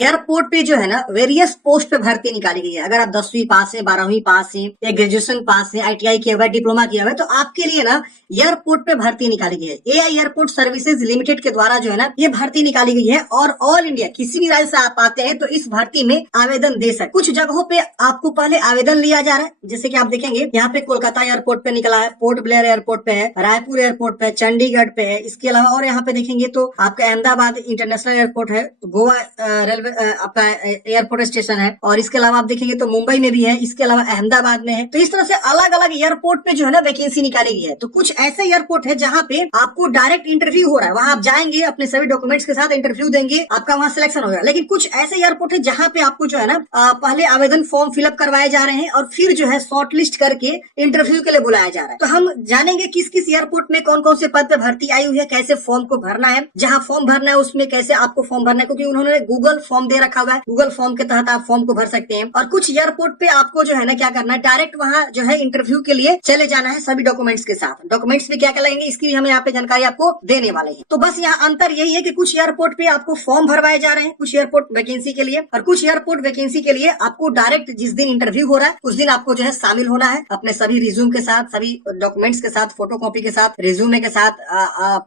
Airport पे जो है ना वेरियस पोस्ट पे भर्ती निकाली गई है। अगर आप 10वीं पास है, 12वीं पास है या ग्रेजुएशन पास है, आईटीआई किया हुआ है, डिप्लोमा किया हुआ है, तो आपके लिए ना एयरपोर्ट पे भर्ती निकाली गई है। एआई एयरपोर्ट सर्विसेज लिमिटेड के द्वारा जो है ना ये भर्ती निकाली गई है और ऑल इंडिया किसी भी राज्य से आप आते हैं तो इस भर्ती में आवेदन दे सकते। कुछ जगहों पे आपको पहले आवेदन लिया जा रहा है, जैसे कि आप देखेंगे यहाँ पे कोलकाता एयरपोर्ट पे निकला है, पोर्ट ब्लेयर एयरपोर्ट पे है, रायपुर एयरपोर्ट पे, चंडीगढ़ पे है। इसके अलावा और यहाँ पे देखेंगे तो आपका अहमदाबाद इंटरनेशनल एयरपोर्ट है, गोवा रेलवे आपका एयरपोर्ट स्टेशन है, और इसके अलावा आप देखेंगे तो मुंबई में भी है, इसके अलावा अहमदाबाद में है। तो इस तरह से अलग अलग एयरपोर्ट पे जो है ना वैकेंसी निकाली गई है। तो कुछ ऐसे एयरपोर्ट है जहाँ पे आपको डायरेक्ट इंटरव्यू हो रहा है, वहां आप जाएंगे अपने सभी डॉक्यूमेंट्स के साथ इंटरव्यू देंगे, आपका वहां सिलेक्शन होगा। लेकिन कुछ ऐसे एयरपोर्ट है जहाँ पे आपको जो है ना पहले आवेदन फॉर्म फिलअप करवाए जा रहे हैं और फिर जो है शॉर्टलिस्ट करके इंटरव्यू के लिए बुलाया जा रहा है। तो हम जानेंगे किस किस एयरपोर्ट में कौन कौन से पद पे भर्ती आई हुई है, कैसे फॉर्म को भरना है, जहाँ फॉर्म भरना है उसमें कैसे आपको फॉर्म भरना है, क्योंकि उन्होंने गूगल फॉर्म दे रखा हुआ है, गूगल फॉर्म के तहत आप फॉर्म को भर सकते हैं। और कुछ एयरपोर्ट पे आपको जो है ना क्या करना है, डायरेक्ट वहां जो है इंटरव्यू के लिए चले जाना है सभी डॉक्यूमेंट्स के साथ। डॉक्यूमेंट्स में क्या क्या लगेंगे इसकी हमें यहाँ पे जानकारी आपको देने वाले हैं। तो बस यहाँ अंतर यही है कि कुछ एयरपोर्ट पे आपको फॉर्म भरवाए जा रहे हैं कुछ एयरपोर्ट वैकेंसी के लिए, और कुछ एयरपोर्ट वैकेंसी के लिए आपको डायरेक्ट जिस दिन इंटरव्यू हो रहा है उस दिन आपको जो है शामिल होना है अपने सभी रिज्यूम के साथ, सभी डॉक्यूमेंट्स के साथ, फोटोकॉपी के साथ, रिज्यूमे के साथ,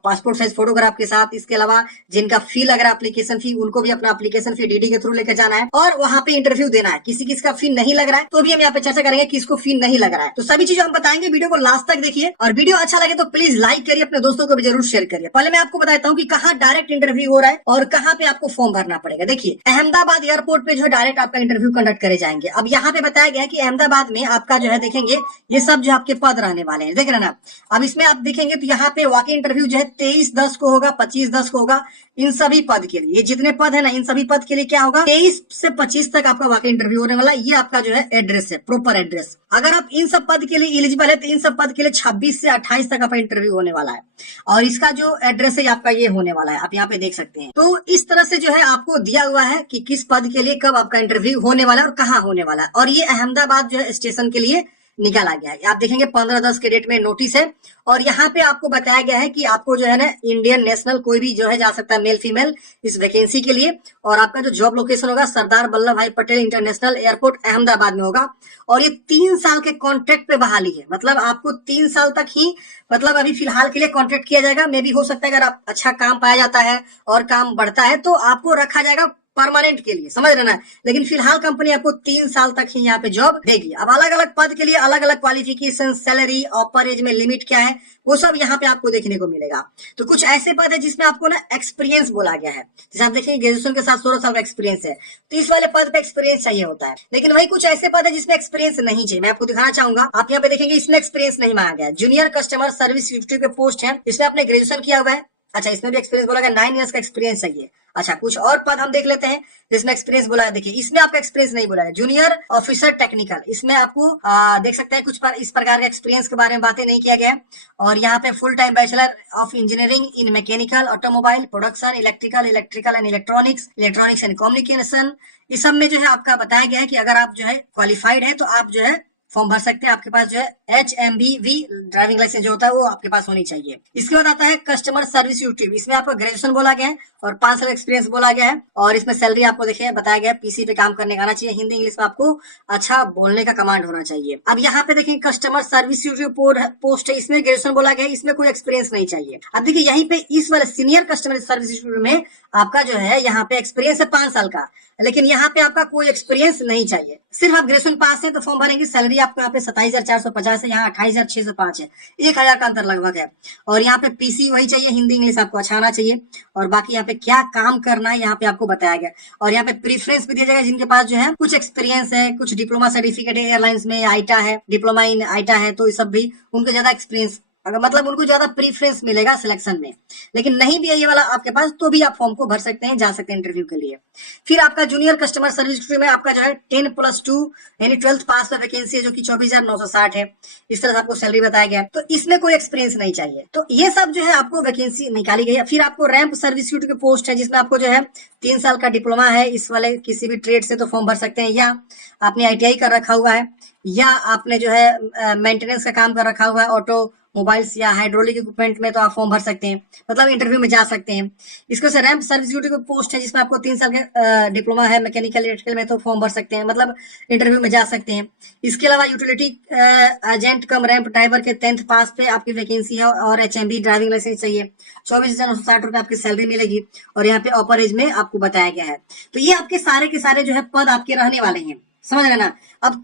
पासपोर्ट साइज फोटोग्राफ के साथ। इसके अलावा जिनका फी लग रहा है एप्लीकेशन फी, उनको भी अपना एप्लीकेशन फी डीडी के थ्रू लेकर जाना है और वहाँ पे इंटरव्यू देना है। किसी किसका फी नहीं लग रहा है तो भी हम यहाँ पे चर्चा करेंगे किसको फी नहीं लग रहा है। तो सभी चीजें हम बताएंगे, वीडियो को लास्ट तक देखिए और वीडियो अच्छा लगे तो प्लीज लाइक करिए, अपने दोस्तों को भी जरूर शेयर करिए। पहले मैं आपको बताता हूँ कि कहाँ डायरेक्ट इंटरव्यू हो रहा है और कहाँ पे आपको फॉर्म भरना पड़ेगा। देखिए अहमदाबाद एयरपोर्ट पे जो है डायरेक्ट आपका इंटरव्यू कंडक्ट करे जाएंगे। अब यहाँ पे बताया गया है कि अहमदाबाद में आपका जो है देखेंगे ये सब जो आपके पद रहने वाले हैं, देख रहे ना। अब इसमें आप देखेंगे तो यहाँ पे वॉक इन इंटरव्यू जो है 23/10 को होगा, 25/10 को होगा। इन सभी पद के लिए, ये जितने पद है ना इन सभी पद के लिए क्या होगा, 23 से 25 तक आपका वॉक इन इंटरव्यू होने वाला। ये आपका जो है एड्रेस है, प्रॉपर एड्रेस। अगर आप इन सब पद के लिए एलिजिबल है तो इन सब पद के लिए 26 से 28 तक आपका इंटरव्यू होने वाला है और इसका जो एड्रेस है आपका ये होने वाला है, आप यहाँ पे देख सकते हैं। तो इस तरह से जो है आपको दिया हुआ है कि किस पद के लिए कब आपका इंटरव्यू होने वाला है और कहाँ होने वाला है। और ये अहमदाबाद जो है स्टेशन के लिए निकाला गया है। आप देखेंगे 15/10 के डेट में नोटिस है और यहाँ पे आपको बताया गया है कि आपको जो है ना इंडियन नेशनल कोई भी जो है जा सकता है, मेल फीमेल, इस वैकेंसी के लिए। और आपका जो जॉब लोकेशन होगा सरदार वल्लभ भाई पटेल इंटरनेशनल एयरपोर्ट अहमदाबाद में होगा। और ये 3 साल के कॉन्ट्रैक्ट पे बहाली है, मतलब आपको 3 साल तक ही, मतलब अभी फिलहाल के लिए कॉन्ट्रैक्ट किया जाएगा। मे भी हो सकता है अगर आप अच्छा काम पाया जाता है और काम बढ़ता है तो आपको रखा जाएगा परमानेंट के लिए, समझ रहे ना। लेकिन फिलहाल कंपनी आपको 3 साल तक ही यहाँ पे जॉब देगी। अब अलग अलग पद के लिए अलग अलग क्वालिफिकेशन, सैलरी, अपर एज में लिमिट क्या है वो सब यहाँ पे आपको देखने को मिलेगा। तो कुछ ऐसे पद है जिसमें आपको ना एक्सपीरियंस बोला गया है, जैसे आप देखेंगे ग्रेजुएशन के साथ 16 साल का एक्सपीरियंस है तो इस वाले पद पे एक्सपीरियंस चाहिए होता है। लेकिन वही कुछ ऐसे पद है जिसमें एक्सपीरियंस नहीं चाहिए। मैं आपको दिखाना चाहूंगा, आप यहाँ पे देखेंगे इसमें एक्सपीरियंस नहीं मांगा गया। जूनियर कस्टमर सर्विस एग्जीक्यूटिव के पोस्ट है, इसमें आपने ग्रेजुएशन किया हुआ है। अच्छा, इसमें भी एक्सपीरियंस बोला गया, 9 इयर्स का एक्सपीरियंस चाहिए। अच्छा, कुछ और पद हम देख लेते हैं जिसमें एक्सपीरियंस बोला है। देखिए इसमें आपका एक्सपीरियंस नहीं बोला है। जूनियर ऑफिसर टेक्निकल, इसमें आपको देख सकते हैं कुछ इस प्रकार के एक्सपीरियंस के बारे में बातें नहीं किया गया है। और यहाँ पे full time bachelor of engineering in mechanical, automobile, production, electrical and electronics and communication, इस सब में जो है आपका बताया गया है कि अगर आप जो है क्वालिफाइड है तो आप जो है फॉर्म भर सकते हैं। आपके पास जो है HMBV ड्राइविंग लाइसेंस जो होता है वो आपके पास होनी चाहिए। इसके बाद आता है कस्टमर सर्विस यूटिव, इसमें आपको ग्रेजुएशन बोला गया है और 5 साल एक्सपीरियंस बोला गया है। और इसमें सैलरी आपको देखिए बताया गया है, पीसी पे काम करने का आना चाहिए, हिंदी इंग्लिश में आपको अच्छा बोलने का कमांड होना चाहिए। अब यहाँ पे देखिए कस्टमर सर्विस यूटिव पोस्ट है, इसमें ग्रेजुएशन बोला गया है, इसमें कोई एक्सपीरियंस नहीं चाहिए। अब देखिए यहीं पे इस वाले सीनियर कस्टमर सर्विस यूटिव में आपका जो है यहाँ पे एक्सपीरियंस है 5 साल का, लेकिन यहाँ पे आपका कोई एक्सपीरियंस नहीं चाहिए, सिर्फ आप ग्रेजुएशन पास है तो फॉर्म भरेंगे। सैलरी आपको यहाँ पे 27,450 है, यहाँ 28,605 है, 1,000 का अंतर लगभग है। और यहाँ पे पीसी वही चाहिए, हिंदी इंग्लिश आपको अच्छा आना चाहिए। और बाकी यहाँ पे क्या काम करना है यहाँ पे आपको बताया गया। और यहाँ पे प्रीफरेंस भी दिया जाएगा जिनके पास जो है कुछ एक्सपीरियंस है, कुछ डिप्लोमा सर्टिफिकेट है, एयरलाइंस में आईटा है, डिप्लोमा इन आईटा है, तो ये सब भी उनको ज्यादा एक्सपीरियंस, अगर मतलब उनको ज्यादा प्रीफरेंस मिलेगा सिलेक्शन में। लेकिन नहीं भी है ये वाला आपके पास तो भी आप फॉर्म को भर सकते हैं, जा सकते हैं इंटरव्यू के लिए। फिर आपका जूनियर कस्टमर सर्विस में आपका जो है 10+2 यानी 12th पास का वैकेंसी है जो कि 24,960 है। इस तरह से आपको सैलरी बताया गया, तो इसमें कोई एक्सपीरियंस नहीं चाहिए। तो ये सब जो है आपको वैकेंसी निकाली गई है। फिर आपको रैंप सर्विस के पोस्ट है जिसमें आपको जो है 3 साल का डिप्लोमा है, इस वाले किसी भी ट्रेड से तो फॉर्म भर सकते हैं, या आपने ITI कर रखा हुआ है, या आपने जो है मेंटेनेंस का काम कर रखा हुआ है, मोबाइल्स या हाइड्रोलिक इक्विपमेंट में तो आप फॉर्म भर सकते हैं, मतलब इंटरव्यू में जा सकते हैं। इसके वजह से रैंप सर्विस ड्यूटी पोस्ट है जिसमें आपको 3 साल के डिप्लोमा है मैकेनिकल इलेक्ट्रिकल में, तो फॉर्म भर सकते हैं, मतलब इंटरव्यू में जा सकते हैं। इसके अलावा यूटिलिटी एजेंट कम रैंप ड्राइवर के 10th पास पे आपकी वैकेंसी है और HMB ड्राइविंग लाइसेंस चाहिए। 24,960 आपकी सैलरी मिलेगी और यहाँ पे अपर एज में आपको बताया गया है। तो ये आपके सारे के सारे जो है पद आपके रहने वाले हैं, समझ रहे ना। अब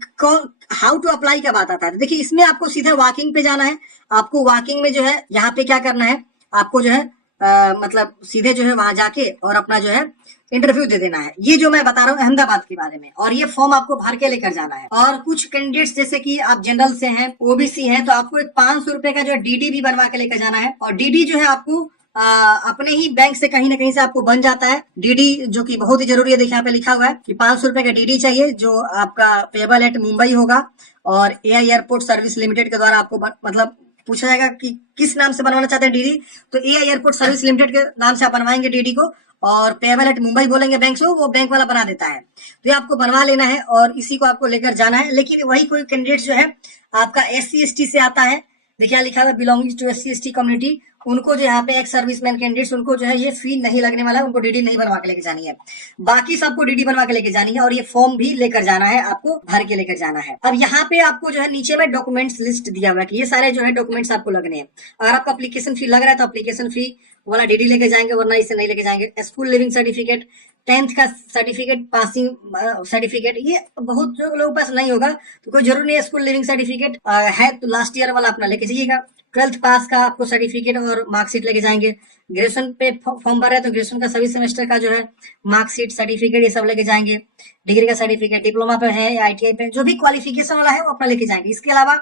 हाउ टू अप्लाई का बात आता है, देखिए इसमें आपको सीधा वॉकिंग पे जाना है। आपको वॉकिंग में जो है यहाँ पे क्या करना है, आपको जो है मतलब सीधे जो है वहां जाके और अपना जो है इंटरव्यू दे देना है। ये जो मैं बता रहा हूँ अहमदाबाद के बारे में, और ये फॉर्म आपको भर के लेकर जाना है। और कुछ कैंडिडेट्स जैसे कि आप जनरल से हैं, OBC हैं, तो आपको एक 500 रुपए का जो है DD भी बनवा के लेकर जाना है। और DD जो है आपको अपने ही बैंक से कहीं ना कहीं से आपको बन जाता है DD, जो कि बहुत ही जरूरी है। देखिए यहाँ पे लिखा हुआ है कि 500 रुपए का DD चाहिए, जो आपका पेबल एट मुंबई होगा और AI एयरपोर्ट सर्विस लिमिटेड के द्वारा आपको मतलब पूछा जाएगा कि किस नाम से बनवाना चाहते हैं DD, तो AI एयरपोर्ट सर्विस लिमिटेड के नाम से आप बनवाएंगे DD को, और पेबल एट मुंबई बोलेंगे बैंक से, वो बैंक वाला बना देता है। तो ये आपको बनवा लेना है और इसी को आपको लेकर जाना है। लेकिन वही कोई कैंडिडेट जो है आपका SC ST से आता है, देखिए लिखा हुआ है belonging to SC ST community, उनको जो यहाँ पे एक्स सर्विसमैन कैंडिडेट्स, उनको जो है ये फी नहीं लगने वाला है, उनको DD नहीं बनवा के लेके जानी है। बाकी सबको DD बनवा के लेके जानी है और ये फॉर्म भी लेकर जाना है, आपको भर के लेकर जाना है। अब यहाँ पे आपको जो है नीचे में डॉक्यूमेंट्स लिस्ट दिया हुआ है कि ये सारे जो है डॉक्यूमेंट्स आपको लगने हैं। अगर आपका एप्लीकेशन फी लग रहा है तो एप्लीकेशन फी वाला DD लेके जाएंगे, वरना इसे नहीं लेके जाएंगे। स्कूल लिविंग सर्टिफिकेट, 10th का सर्टिफिकेट, पासिंग सर्टिफिकेट, ये बहुत जो लोगों के पास नहीं होगा तो कोई जरूरी नहीं है। स्कूल लिविंग सर्टिफिकेट है तो लास्ट ईयर वाला अपना लेके जाइएगा। 12th पास का आपको सर्टिफिकेट और मार्कशीट लेके जाएंगे। ग्रेजुएशन पे फॉर्म भर रहे हैं तो ग्रेजुएशन का सभी सेमेस्टर का जो है मार्कशीट, सर्टिफिकेट, ये सब लेके जाएंगे। डिग्री का सर्टिफिकेट, डिप्लोमा पे है या ITI पे, जो भी क्वालिफिकेशन वाला है वो अपना लेके जाएंगे। इसके अलावा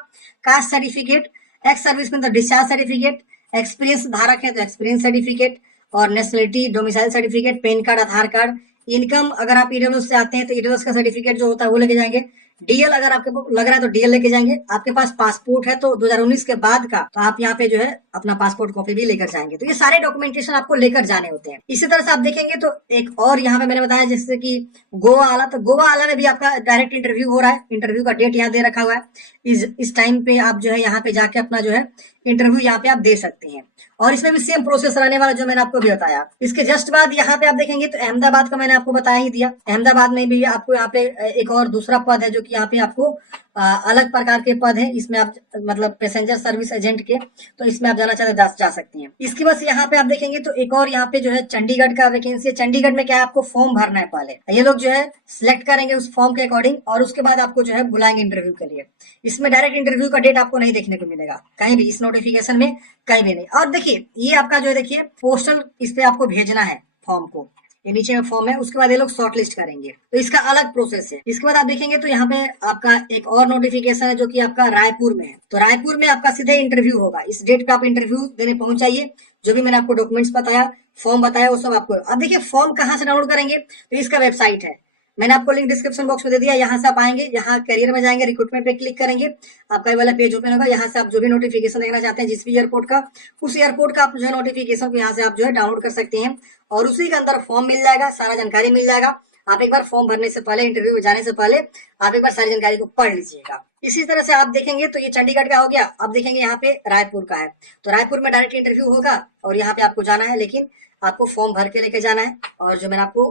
कास्ट सर्टिफिकेट, एक्स सर्विसमैन तो डिस्चार्ज सर्टिफिकेट, एक्सपीरियंस धारक है तो एक्सपीरियंस सर्टिफिकेट, और nationality domicile certificate, PAN card, Aadhaar card. Income अगर आप EWS से आते हैं तो EWS का सर्टिफिकेट जो होता है वो लेके जाएंगे। DL अगर आपके लग रहा है तो DL लेके जाएंगे। आपके पास पासपोर्ट है तो 2019 के बाद का, तो आप यहाँ पे जो है अपना पासपोर्ट कॉपी भी लेकर जाएंगे। तो ये सारे डॉक्यूमेंटेशन आपको लेकर जाने होते हैं। इसी तरह से आप देखेंगे तो एक और यहाँ पे मैंने बताया जैसे कि गोवा आला, तो गोवा आला में भी आपका डायरेक्ट इंटरव्यू हो रहा है। इंटरव्यू का डेट यहाँ दे रखा हुआ है। इस टाइम पे आप जो है यहाँ पे जाके अपना जो है इंटरव्यू यहाँ पे आप दे सकते हैं। और इसमें भी सेम प्रोसेस रहने वाला जो मैंने आपको भी बताया। इसके जस्ट बाद यहाँ पे आप देखेंगे तो अहमदाबाद का मैंने आपको बता ही दिया। अहमदाबाद में भी आपको यहाँ पे एक और दूसरा पद है जो कि यहाँ पे आपको अलग प्रकार के पद है। इसमें आप मतलब पैसेंजर सर्विस एजेंट के, तो इसमें आप जाना चाहते जा सकते हैं। इसके बाद यहाँ पे आप देखेंगे तो एक और यहाँ पे जो है चंडीगढ़ का वैकेंसी है। चंडीगढ़ में क्या है, आपको फॉर्म भरना है पहले। ये लोग जो है सिलेक्ट करेंगे उस फॉर्म के अकॉर्डिंग और उसके बाद आपको जो है बुलाएंगे इंटरव्यू के लिए। इसमें डायरेक्ट इंटरव्यू का डेट आपको नहीं देखने को मिलेगा कहीं भी, इस नोटिफिकेशन में कहीं भी नहीं। और देखिए ये आपका जो है देखिए पोस्टल, इस पे आपको भेजना है फॉर्म को, ये नीचे में फॉर्म है। उसके बाद ये लोग शॉर्ट लिस्ट करेंगे, तो इसका अलग प्रोसेस है। इसके बाद आप देखेंगे तो यहाँ पे आपका एक और नोटिफिकेशन है जो कि आपका रायपुर में है। तो रायपुर में आपका सीधे इंटरव्यू होगा। इस डेट पे आप इंटरव्यू देने पहुंच जाइए। जो भी मैंने आपको डॉक्यूमेंट्स बताया, फॉर्म बताया, वो सब आपको। अब देखिए फॉर्म कहाँ से डाउनलोड करेंगे, तो इसका वेबसाइट है, मैंने आपको लिंक डिस्क्रिप्शन बॉक्स में दे दिया। यहाँ से आप आएंगे, यहाँ करियर में जाएंगे, रिक्रूटमेंट पे क्लिक करेंगे, आपका ये वाला पेज ओपन होगा। यहाँ से आप जो भी नोटिफिकेशन देखना चाहते हैं जिस भी एयरपोर्ट का, उस एयरपोर्ट का आप जो है नोटिफिकेशन को यहाँ से आप जो है डाउनलोड कर सकते हैं और उसी के अंदर फॉर्म मिल जाएगा, सारा जानकारी मिल जाएगा। आप एक बार फॉर्म भरने से पहले, इंटरव्यू में जाने से पहले आप एक बार सारी जानकारी को पढ़ लीजिएगा। इसी तरह से आप देखेंगे तो ये चंडीगढ़ का हो गया। अब देखेंगे यहाँ पे रायपुर का है, तो रायपुर में डायरेक्ट इंटरव्यू होगा और यहाँ पे आपको जाना है, लेकिन आपको फॉर्म भर के लेके जाना है और जो मैंने आपको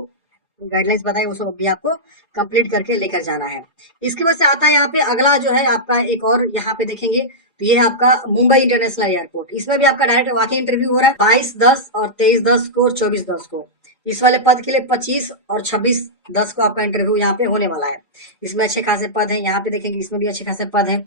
गाइडलाइंस बताई वो सब भी आपको कंप्लीट करके लेकर जाना है। इसके बाद से आता है यहाँ पे अगला जो है आपका एक और, यहाँ पे देखेंगे तो ये है आपका मुंबई इंटरनेशनल एयरपोर्ट। इसमें भी आपका डायरेक्ट वॉकिंग इंटरव्यू हो रहा है 22/10 और 23/10 को और 24/10 को। इस वाले पद के लिए 25 और 26/10 को आपका इंटरव्यू यहाँ पे होने वाला है। इसमें अच्छे खासे पद है, यहाँ पे देखेंगे इसमें भी अच्छे खासे पद है।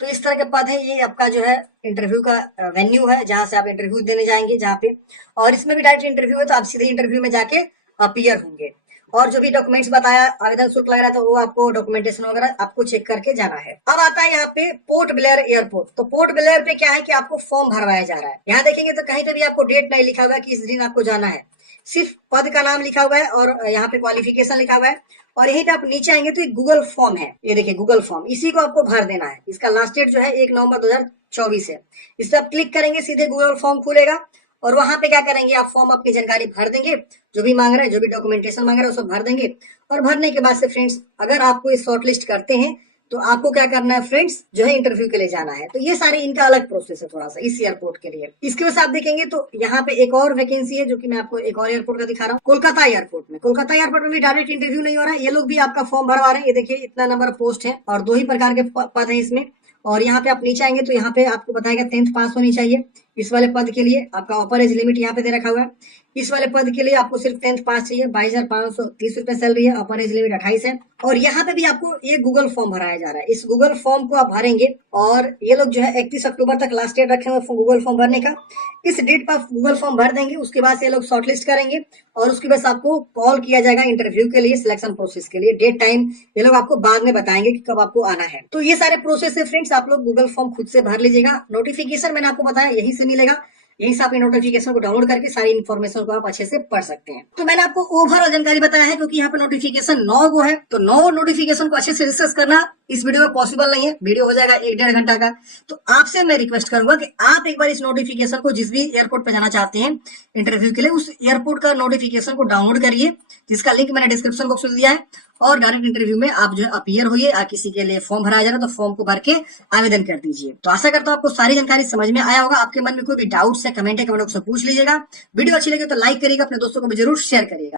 तो इस तरह के पद है, ये आपका जो है इंटरव्यू का वेन्यू है जहां से आप इंटरव्यू देने जाएंगे जहाँ पे। और इसमें भी डायरेक्ट इंटरव्यू है, तो आप सीधे इंटरव्यू में जाके अपीयर होंगे और जो भी डॉक्यूमेंट्स बताया, आवेदन शुल्क लग रहा है तो वो आपको डॉक्यूमेंटेशन वगैरह आपको चेक करके जाना है। अब आता है यहाँ पे पोर्ट ब्लेयर एयरपोर्ट। तो पोर्ट ब्लेयर पे क्या है कि आपको फॉर्म भरवाया जा रहा है। यहाँ देखेंगे तो कहीं पे भी आपको डेट नहीं लिखा हुआ है कि इस दिन आपको जाना है, सिर्फ पद का नाम लिखा हुआ है और यहाँ पे क्वालिफिकेशन लिखा हुआ है। और यहीं पे आप नीचे आएंगे तो एक गूगल फॉर्म है, ये देखिए गूगल फॉर्म, इसी को आपको भर देना है। इसका लास्ट डेट जो है 1 नवंबर 2024 है। इस पर आप क्लिक करेंगे, सीधे गूगल फॉर्म खुलेगा और वहां पे क्या करेंगे, आप फॉर्म अपनी जानकारी भर देंगे, जो भी मांग रहे हैं, जो भी डॉक्यूमेंटेशन मांग रहे हैं, वो सब भर देंगे। और भरने के बाद से फ्रेंड्स, अगर आपको इस शॉर्टलिस्ट करते हैं तो आपको क्या करना है फ्रेंड्स, जो है इंटरव्यू के लिए जाना है। तो ये सारे इनका अलग प्रोसेस है थोड़ा सा इस एयरपोर्ट के लिए। इसके वजह से आप देखेंगे तो यहाँ पे एक और वैकेंसी है जो कि मैं आपको एक और एयरपोर्ट का दिखा रहा हूँ, कोलकाता एयरपोर्ट में। कोलकाता एयरपोर्ट में भी डायरेक्ट इंटरव्यू नहीं हो रहा है, ये लोग भी आपका फॉर्म भरवा रहे हैं। ये देखिए इतना नंबर ऑफ पोस्ट है और 2 ही प्रकार के पद है इसमें। और यहाँ पे आप नीचे आएंगे तो यहाँ पे आपको बताएगा 10th पास होनी चाहिए इस वाले पद के लिए। आपका अपर एज लिमिट यहाँ पे दे रखा हुआ है। इस वाले पद के लिए आपको सिर्फ 10th पास चाहिए। 22,530 रुपए सैलरी है, अपर एज लिमिट 28 है। और यहाँ पे भी आपको ये गूगल फॉर्म भराया जा रहा है। इस गूगल फॉर्म को आप भरेंगे और ये लोग जो है 31 अक्टूबर तक लास्ट डेट रखे हुए गूगल फॉर्म भरने का। इस डेट पर आप गूगल फॉर्म भर देंगे, उसके बाद से ये लोग शॉर्टलिस्ट करेंगे और उसके बाद आपको कॉल किया जाएगा इंटरव्यू के लिए, सिलेक्शन प्रोसेस के लिए। डेट टाइम ये लोग आपको बाद में बताएंगे कि कब आपको आना है। तो ये सारे प्रोसेस है फ्रेंड्स, आप लोग गूगल फॉर्म खुद से भर लीजिएगा। नोटिफिकेशन मैंने आपको बताया यहीं से मिलेगा, यहीं से आप नोटिफिकेशन को डाउनलोड करके सारी इन्फॉर्मेशन को आप अच्छे से पढ़ सकते हैं। तो मैंने आपको ओवरऑल जानकारी बताया है, क्योंकि यहाँ पे नोटिफिकेशन 9 गो है, तो 9 नोटिफिकेशन को अच्छे से डिस्कस करना इस वीडियो में पॉसिबल नहीं है। वीडियो हो जाएगा 1-1.5 घंटा का। तो आपसे मैं रिक्वेस्ट करूंगा कि आप एक बार इस नोटिफिकेशन को, जिस भी एयरपोर्ट पे जाना चाहते हैं इंटरव्यू के लिए, उस एयरपोर्ट का नोटिफिकेशन को डाउनलोड करिए, जिसका लिंक मैंने डिस्क्रिप्शन बॉक्स में दिया है। और डायरेक्ट इंटरव्यू में आप जो है अपीयर होइए। किसी के लिए फॉर्म भराया जा रहा है तो फॉर्म को भर के आवेदन कर दीजिए। तो आशा करता हूं आपको सारी जानकारी समझ में आया होगा। आपके मन में कोई भी डाउट्स है, कमेंट बॉक्स में पूछ लीजिएगा। वीडियो अच्छी लगे तो लाइक करिएगा, अपने दोस्तों को भी जरूर शेयर करिएगा।